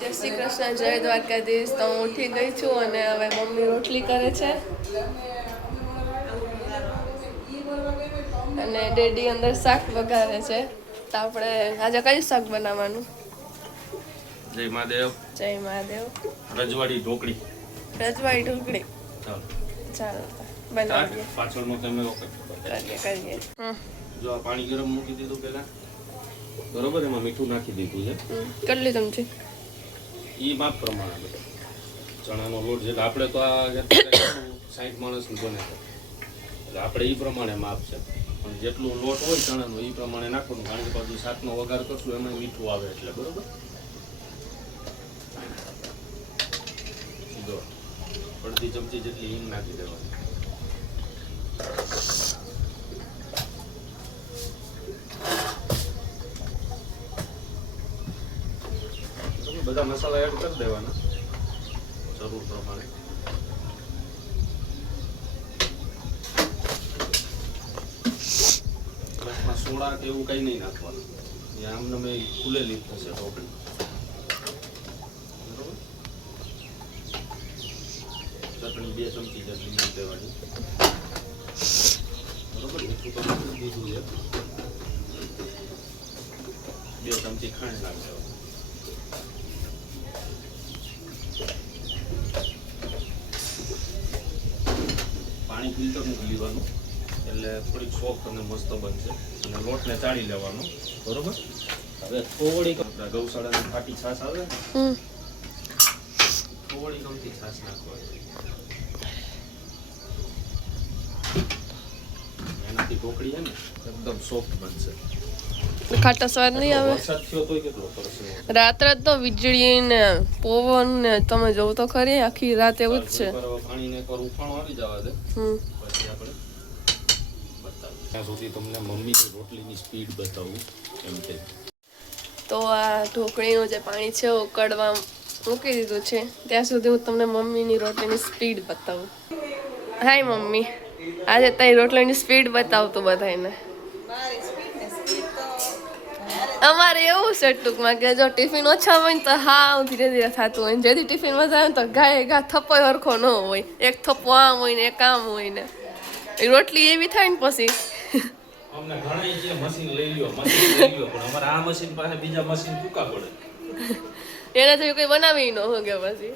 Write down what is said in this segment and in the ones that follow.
જય શ્રી કૃષ્ણ, જય દ્વારકાધીશ. તો હું ઉઠી ગઈ છું અને હવે મમ્મી રોટલી કરે છે અને ડેડી અંદર શાક વઘારે છે. તો આપણે આજે કયું શાક બનાવવાનું? જય મહાદેવ. જય મહાદેવ. રજવાડી ઢોકળી. રજવાડી ઢોકળી. ચાલો બનાવીએ. પાછળનો કેમેરો કરીએ. જો આ પાણી ગરમ મૂકી દીધું પહેલા, બરોબર, એમાં મીઠું નાખી દીધું છે. કેટલી ચમચી? એ માપ પ્રમાણે ચણાનો લોટ છે. આપણે તો આ 60 માણસનું બને છે, એટલે આપણે એ પ્રમાણે માપ છે. પણ જેટલું લોટ હોય ચણાનો એ પ્રમાણે નાખવાનું, કારણ કે પાછું શાકનો વઘાર કરશું એમાં મીઠું આવે એટલે, બરોબર. અડધી ચમચી જેટલી હિંગ નાખી દેવાની. બધા મસાલા એડ કરી દેવાના જરૂર પ્રમાણે. સોડા કે એવું કઈ નહીં નાખવાનું, આમને મેં ખુલેલી થશે ઢોકળી. ચટણી 2 ચમચી જેટલી નાખી દેવાની, બરોબર. મીઠું તો નાખી દીધું છે. 2 ચમચી ખાંડ નાખી દેવાની. પાણી ફિલ્ટર મૂકી લેવાનું એટલે થોડીક સોફ્ટ અને મસ્ત બનશે. અને લોટને ચાળી લેવાનો, બરોબર. હવે થોડીક ગૌશાળાની ફાટી છાશ આવે ને, થોડી ગમતી છાશ નાખવાની. એનાથી ઢોકળી છે ને એકદમ સોફ્ટ બનશે. ખાટા સ્વાદ નહીં આવે. વરસાદ થયો તોય કેટલો સરસ. રાત્રે તો વીજળી ને પવન ને તમે જોવો તો ખરી, આખી રાત એવું જ છે. પાણીને એક વાર ઉફાણો આવી જવા દે, પછી આપણે બતાવીએ. ત્યાં સુધી તમને મમ્મીની રોટલીની સ્પીડ બતાવું એમ કે. તો આ ઢોકળીનું જે પાણી છે ઉકળવા મૂકી દીધું છે, ત્યાં સુધી હું તમને મમ્મીની રોટલીની સ્પીડ બતાવું. હાય મમ્મી, આજે તારી રોટલીની સ્પીડ બતાવતું બધાને. અમારે એવું છે ટૂંકમાં કે જો ટિફિન ઓછા હોય ને તો હા ધીરે ધીરે થતું હોય, જેથી ટિફિન વધારે હોય તો ગાય ઘા થપ્પો હરખો ન હોય, એક થપ્પો આમ હોય ને એક આમ હોય ને. રોટલી એવી થાય ને પછી અમને ઘણા છે મશીન લઈ લ્યો પણ અમારે આ મશીન પાસે બીજા મશીન ટૂંકા પડે. એનાથી કઈ બનાવી ન હોગે. પછી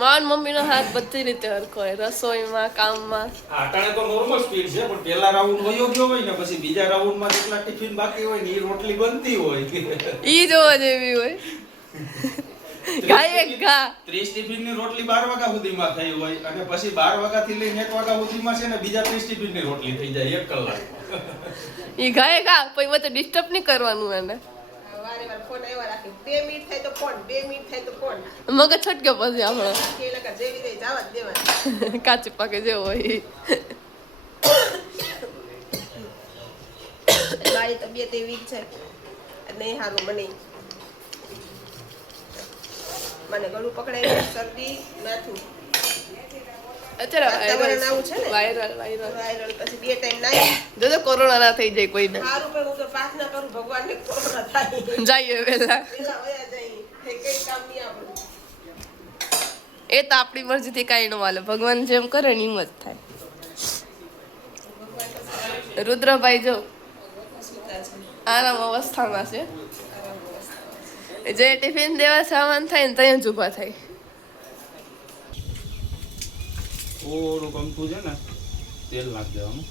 માન મમ્મીનો હાથ બધી રીતે હરખો હોય, રસોઈમાં, કામમાં. આટાણે તો નોર્મલ સ્પીડ છે, પણ પહેલા રાઉન્ડ વયો ગયો હોય ને પછી બીજા રાઉન્ડમાં જેટલા ટિફિન બાકી હોય ને એ રોટલી બનતી હોય ઈ જોવા જેવી હોય. ગાય એક ગા 30 ટિફિનની રોટલી 12 વાગ્યા સુધીમાં થઈ હોય અને પછી 12 વાગ્યાથી લઈને 1 વાગ્યા સુધીમાં છે ને બીજા 30 ટિફિનની રોટલી થઈ જાય 1 કલાક. ઈ ગાય ગા પછી વચ્ચે ડિસ્ટર્બ નહીં કરવાનું એને. ફોન આવ્યા રાખે 2 મિનિટ થાય તો ફોન, 2 મિનિટ થાય તો ફોન. મગજ છટક્યો પછી આપણો કે લગા જેવી રહી જવા જ દેવાની. કાચી પાકે જેવો હોય. મારી તબિયત એવી છે અને હારું મને ગળું પકડાય, શરદી, માથું. અત્યારે આવું છે ને વાયરલ પછી 2 ટાઈમ નાઈ જો કોરોના ના થઈ જાય કોઈને. હારું પણ હું તો પ્રાર્થના કરું ભગવાનને કોરોના થાય જઈએ વેલા વયા જાય, કઈ કામ નહીં આપણું. એ તો આપણી મરજીથી કાંઈ ન હાલે, ભગવાન જેમ કરે ને એમ જ થાય. રુદ્રભાઈ જો આરામ અવસ્થામાં છે, જે ટિફિન દેવા સામાન થાય ને ત્યાં જ ઊભા થાય. થોડું ગમતું છે ને તેલ નાખી દેવાનું.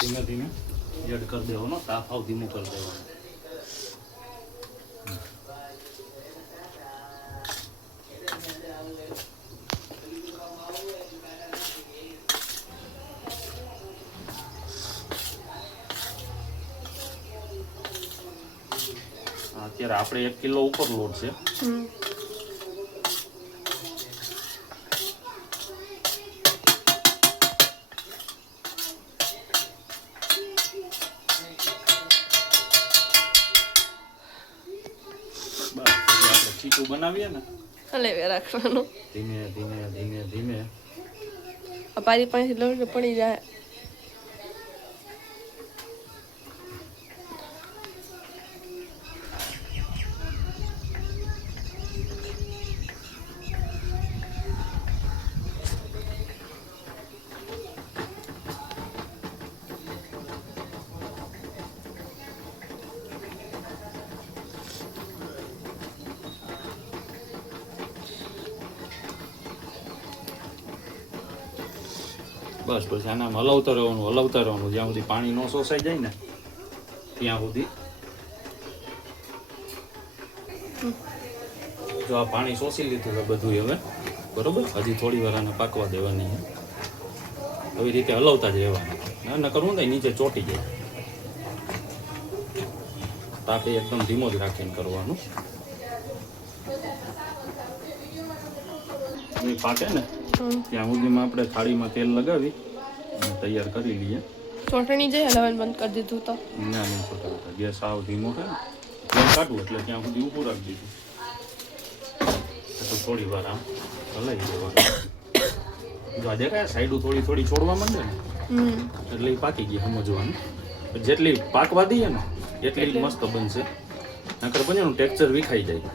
ધીમે ધીમે એડ કરી દેવાનો, તાપ આવ ધીમું કરી દેવાનું. અત્યારે આપણે 1 કિલો ઉપર લોટ છે. શીખું બનાવીએ ને હલેવે રાખવાનું. ધીમે ધીમે ધીમે ધીમે આ પાણી પાણીથી લોટ પડી જાય. બસ પછી આનામ હલાવતા રહેવાનું જ્યાં સુધી પાણી ન શોષાઈ જાય ને ત્યાં સુધી. જો આ પાણી શોષી લીધું છે બધું હવે બરોબર. હજી થોડી વાર આને પાકવા દેવાની છે. આવી રીતે હલાવતા જ રહેવાનું. ના કરવું ને નીચે ચોટી જાય. તાપે એકદમ ધીમો જ રાખીને કરવાનું. પાકે ને ત્યાં સુધીમાં આપણે થાળીમાં તેલ લગાવી અને તૈયાર કરી લઈએ. ચોટણી જઈ હલાવવાનું બંધ કરી દીધું તો ના નહીં છોટા ગેસ સાવ ધીમો છે ને તેલ કાઢવું એટલે ત્યાં સુધી ઊભું રાખી દીધું. તો થોડી વાર આમ હલાવી દેવાનું. જો આ દેખાય સાઈડું થોડી થોડી છોડવા માંડે ને એટલે એ પાકી ગઈ સમજવાનું. જેટલી પાકવા દઈએ ને એટલી જ મસ્ત બનશે. નકર બને ટેક્સચર વિખાઈ જાય.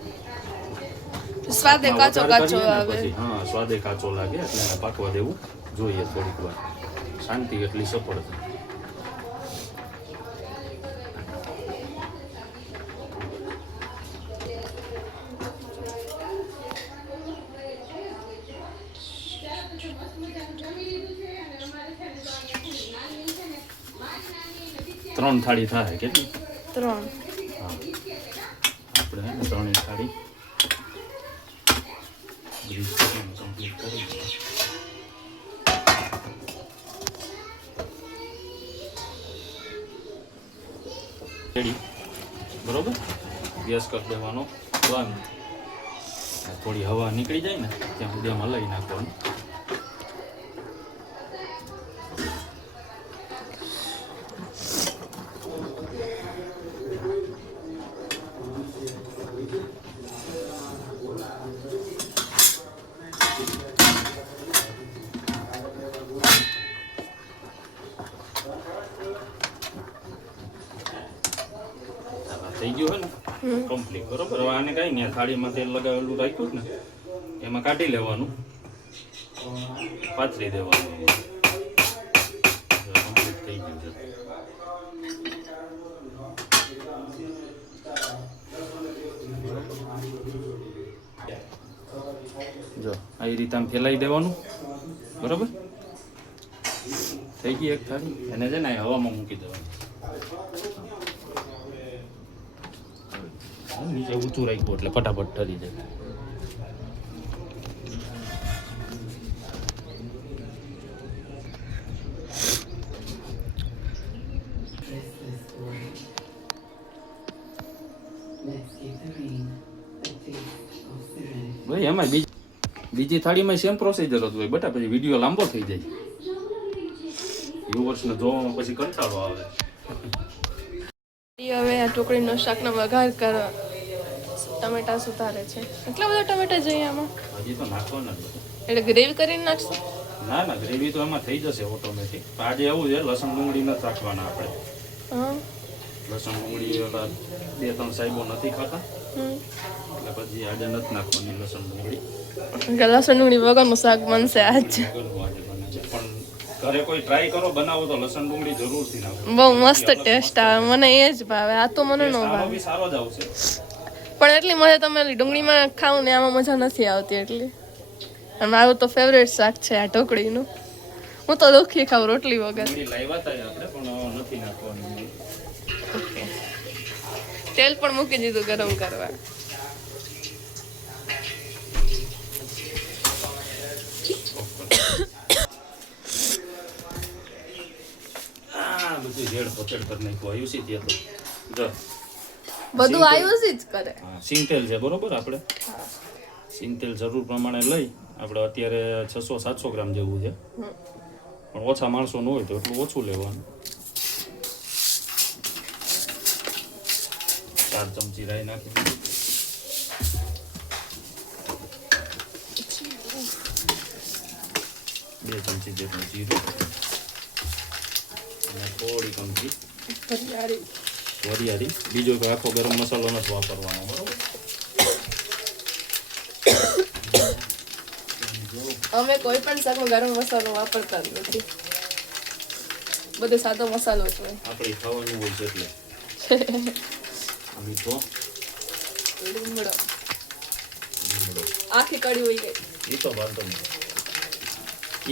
સ્વાદે કાચો કાચો આવે. હા સ્વાદે કાચો લાગે એટલે એને પાકવા દેવું જોઈએ થોડીક વાર. શાંતિ એટલી સફળ થાય. ત્રણ થાળી થાય કેટલી? 3. હા આપણે ત્રણેય થાળી કમ્પ્લીટ કરી રેડી બરોબર. ગેસ કરી દેવાનો બંધ. થોડી હવા નીકળી જાય ને ત્યાં સુધી આમ હલાવી નાખવાનું. થઈ ગયું હોય ને કમ્પ્લીટ બરોબર. હવે આને કઈ નહીં થાળીમાં તેલ લગાવેલું રાખ્યું ને એમાં કાઢી લેવાનું, પાથરી દેવાનું. કમ્પ્લીટ થઈ ગયું છે. જો આવી રીતે આમ ફેલાઈ દેવાનું બરોબર. થઈ ગઈ એક થાળી. એને છે ને હવામાં મૂકી દેવાનું. નીચે ઊંચું રાખ્યું એટલે ફટાફટ ઠરી જાય. ભાઈ એમાં બીજી થાળીમાં સેમ પ્રોસીજર હતું હોય બટા. પછી વિડીયો લાંબો થઈ જાય. વ્યુઅર્સને જોવામાં પછી કંટાળો આવે. હવે આ ટોકરીનો શાકનો વઘાર કરવા ટમેટા સુધારે છે. એટલા બધા ટમેટા જોઈએ આમાં? હજી તો નાખવાના જ. એટલે ગ્રેવી કરીને નાખશો? ના ના ગ્રેવી તો એમાં થઈ જશે ઓટોમેટિક. આજે એવું છે લસણ ડુંગળી નથી રાખવાના આપણે. હા લસણ ડુંગળી 2-3 સાહેબો નથી ખાતા એટલે પછી આજે નથી નાખવાની લસણ ડુંગળી. લસણ ડુંગળી વગરનું શાક બનશે આજ. ઘરનું આજે બને છે પણ ઘરે કોઈ ટ્રાય કરો બનાવો તો લસણ ડુંગળી જરૂરથી નાખો. બહુ મસ્ત ટેસ્ટ આવે. મને એ જ ભાવે. આ તો મને ન સારો ભાવે. બી સારો જ આવશે. પણ એટલી મજા તમે ડુંગળીમાં ખાવ ને આમાં મજા નથી આવતી એટલી. અને મારું તો ફેવરેટ શાક છે આ ઢોકળીનું. હું તો દુખી ખાઉં રોટલી વગર. ડુંગળી લાવ્યા હતા આપણે પણ નથી નાખવાની. ઓકે. તેલ પણ મૂકી દીધું ગરમ કરવા. બધું ઝેડ પચડ કરી નાખ્યું આયુષી ત્યાં તો જો બધું આયુષ જ કરે. હા સિંગ તેલ છે બરોબર. આપણે સિંગ તેલ જરૂર પ્રમાણે લઈ. આપણે અત્યારે 600-700 ગ્રામ જેવું છે પણ ઓછા માણસોનું હોય તો એટલું ઓછું લેવાનું. 4 ચમચી રાઈ નાખી. 2 ચમચી જેટલું જીરું અને થોડી ચમચી વરિયાળી. બીજો કોઈ આખો ગરમ મસાલો નથી વાપરવાનો, બરોબર? અમે કોઈ પણ શાકમાં ગરમ મસાલો વાપરતા જ નથી, બધો સાદો મસાલો જ હોય. આપણે ખાવાનું હોય છે એટલે મીઠો લીમડો આખી કડી હોય ગઈ. એ તો વાંધો નહીં.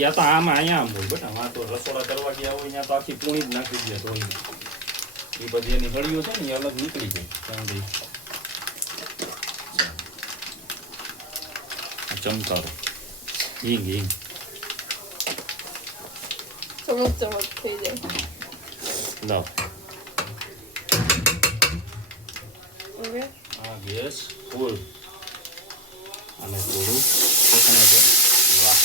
યા તો આમાં અહીંયા આમ હોય બેટા, આ તો રસોડા કરવા ગયા હોય ત્યાં તો આખી પૂણી જ નાખી દે ધોઈને. એ બધી એની હળીઓ છે ને એ અલગ નીકળી જાય. ચમકારો હિંગ ચમક થઈ જાય. લાવ હવે આ ગેસ ફૂલ અને થોડું કોથમીર દે. વાહ,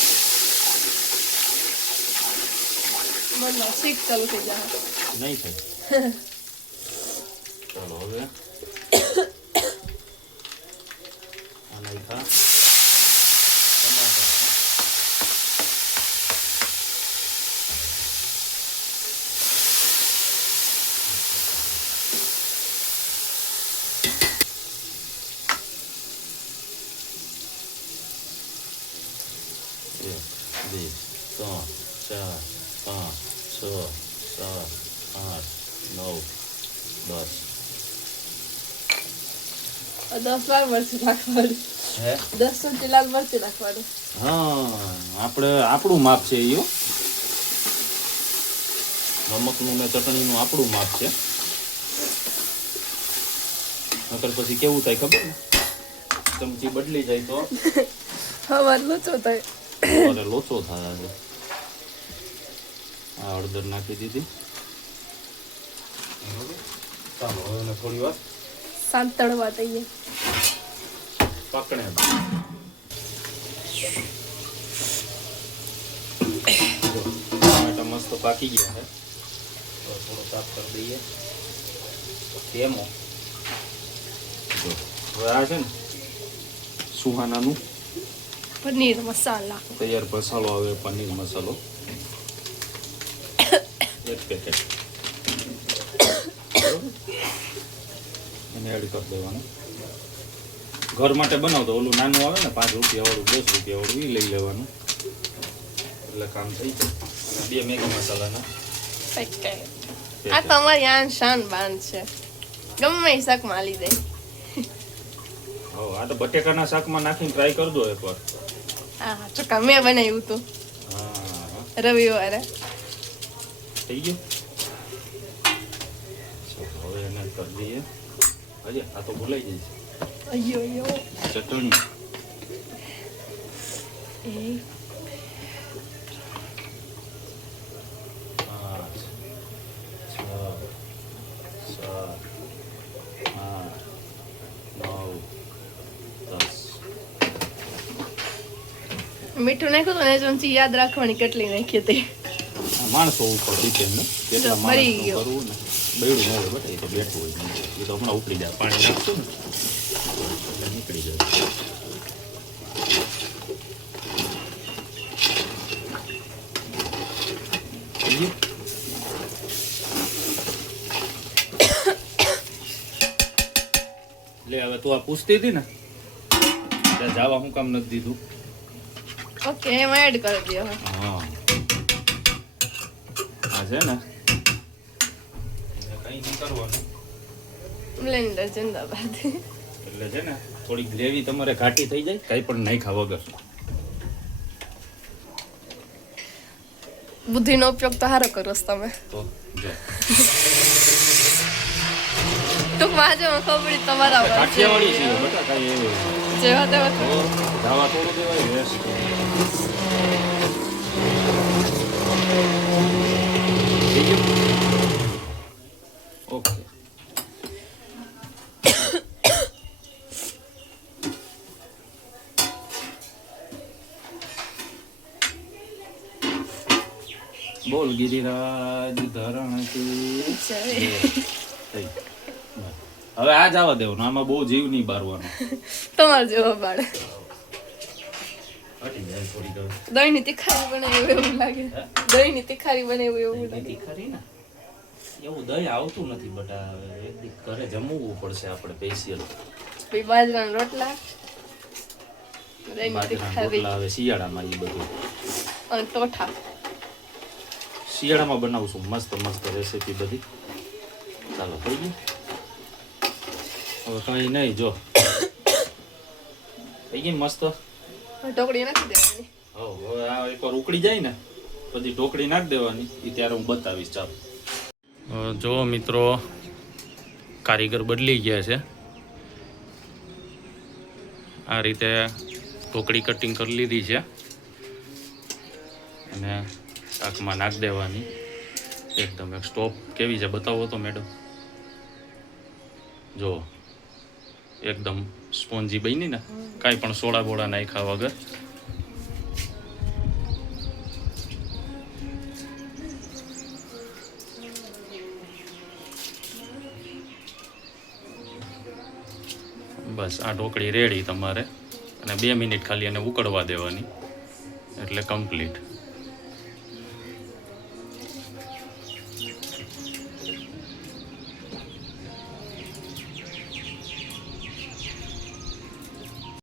મનમાં શીખ ચાલુ થઈ જાય. નહીં થાય. ચાલો હવે આ નાખ્યા ટમાટર. એક, બે, ત્રણ, ચાર, પાંચ, છ, સાત, આઠ, 9, 10. 10 લાલ મરચું નાખવાનું. હે 10 ચમચી લાલ મરચું નાખવાનું. હા, આપણે આપણું માપ છે ઈયો. નમકનું ને ચટણીનું આપણું માપ છે. નકર પછી કેવું થાય ખબર ને, ચમચી બદલી જાય તો હવાર લોચો થાય. અરે લોચો થાય છે. આ હળદર નાખી દીધી. ચાલો હવે એને થોડી વાર સાંતળવા દઈએ. પકડે. ટમાટા મસ્ત પાકી ગયા છે. થોડો સાફ કરી દઈએ. તેમાં હવે આ છે ને સુહાનાનું પનીર મસાલા તૈયાર મસાલો આવે, પનીર મસાલો 1 પેકેટ એને એડ કરી દેવાનું. ઘર માટે બનાવતો ઓલું નાનું આવે ને 5 રૂપિયા વાળું, 10 રૂપિયા વાળું એ લઈ લેવાનું એટલે કામ થઈ જાય. 2 મેગી મસાલાના પેકેટ. આ તમારી આન શાન બાન છે, ગમે એ શાકમાં આલી દે. આ તો બટેકાના શાકમાં નાખીને ટ્રાય કરજો એકવાર. હા ચોક્કા, મેં બનાવ્યું હતું હા, રવિવારે. થઈ ગયું. હવે એને કરી દઈએ. હજી આ તો ભૂલાઈ જાય છે. અయ్యో ચટણી એ 5, 6, 7, 8, 9, 10. મીઠું નાખ્યું તો ને ચમચી યાદ રાખવાની કેટલી નાખી હતી. માણસો ઉપર ડિપેન્ડ ને કેટલા મરી માણસ ગયો. કરવું ને બેડું ન હોય બટ એ તો બેઠું હોય એ તો હમણાં ઉપડી જાય. પાણી નાખશું ને એટલે નીકળી જાય. થઈ ગયું? લે હવે તું આ પૂછતી હતી ને ત્યાં જવા હું કામ નથી દીધું. ઓકે એમાં એડ કરી દો. હા આ છે ને કઈ નહીં કરવાનું. બ્લેન્ડર જિંદાબાદ. એટલે છે ને થોડી ગ્રેવી તમારે ઘાટી થઈ જાય કઈ પણ નહીં ખાવા વગર. બુદ્ધિનો ઉપયોગ તો સારો કરો છો તમે. તો જો ટૂંકમાં આજે મને ખબર પડી તમારા પર છે. કાઠિયાવાડી છે બેટા કઈ એવું જેવા તેવા તો ધાવા થોડું દેવાય વેસ્ટ. થઈ ગયું? ઓકે બોલ ગિરિરાજ ધરણ કી જય. થઈ. હવે આ જવા દેવાનું, આમાં બહુ જીવ નહીં બારવાનો. તમારો જેવો બાળ. હટી જાય થોડીક હવે. દહીંની તીખારી બનાવ્યું એવું લાગે દહીંની તીખારી બનાવ્યું એવું લાગે દહીંની તીખારી ને એવું દહીં આવતું નથી બટ આ એક દી ઘરે જમવું પડશે આપણે સ્પેશિયલ. પછી બાજરાના રોટલા દહીંની બાજરાના તીખારી રોટલા આવે શિયાળામાં એ બધું અને ટોઠા શિયાળામાં બનાવશું મસ્ત મસ્ત રેસીપી બધી. ચાલો થઈ ગયું હવે કંઈ નહીં જો થઈ ગઈ મસ્ત. ઢોકળી નાખી દેવાની હવે આ એકવાર ઉકળી જાય ને પછી ઢોકળી નાખી દેવાની એ ત્યારે હું બતાવીશ. ચાલો જો મિત્રો કારીગર બદલી ગયા છે. આ રીતે ઢોકળી કટિંગ કરી લીધી છે અને શાકમાં નાખી દેવાની. એકદમ એક સ્ટોપ કેવી છે બતાવો તો મેડમ. જો એકદમ સ્પોન્જી બની ને કાંઈ પણ સોડા બોડા નાખ્યા વગર. બસ આ ઢોકળી રેડી તમારે અને 2 મિનિટ ખાલી એને ઉકળવા દેવાની એટલે કમ્પ્લીટ.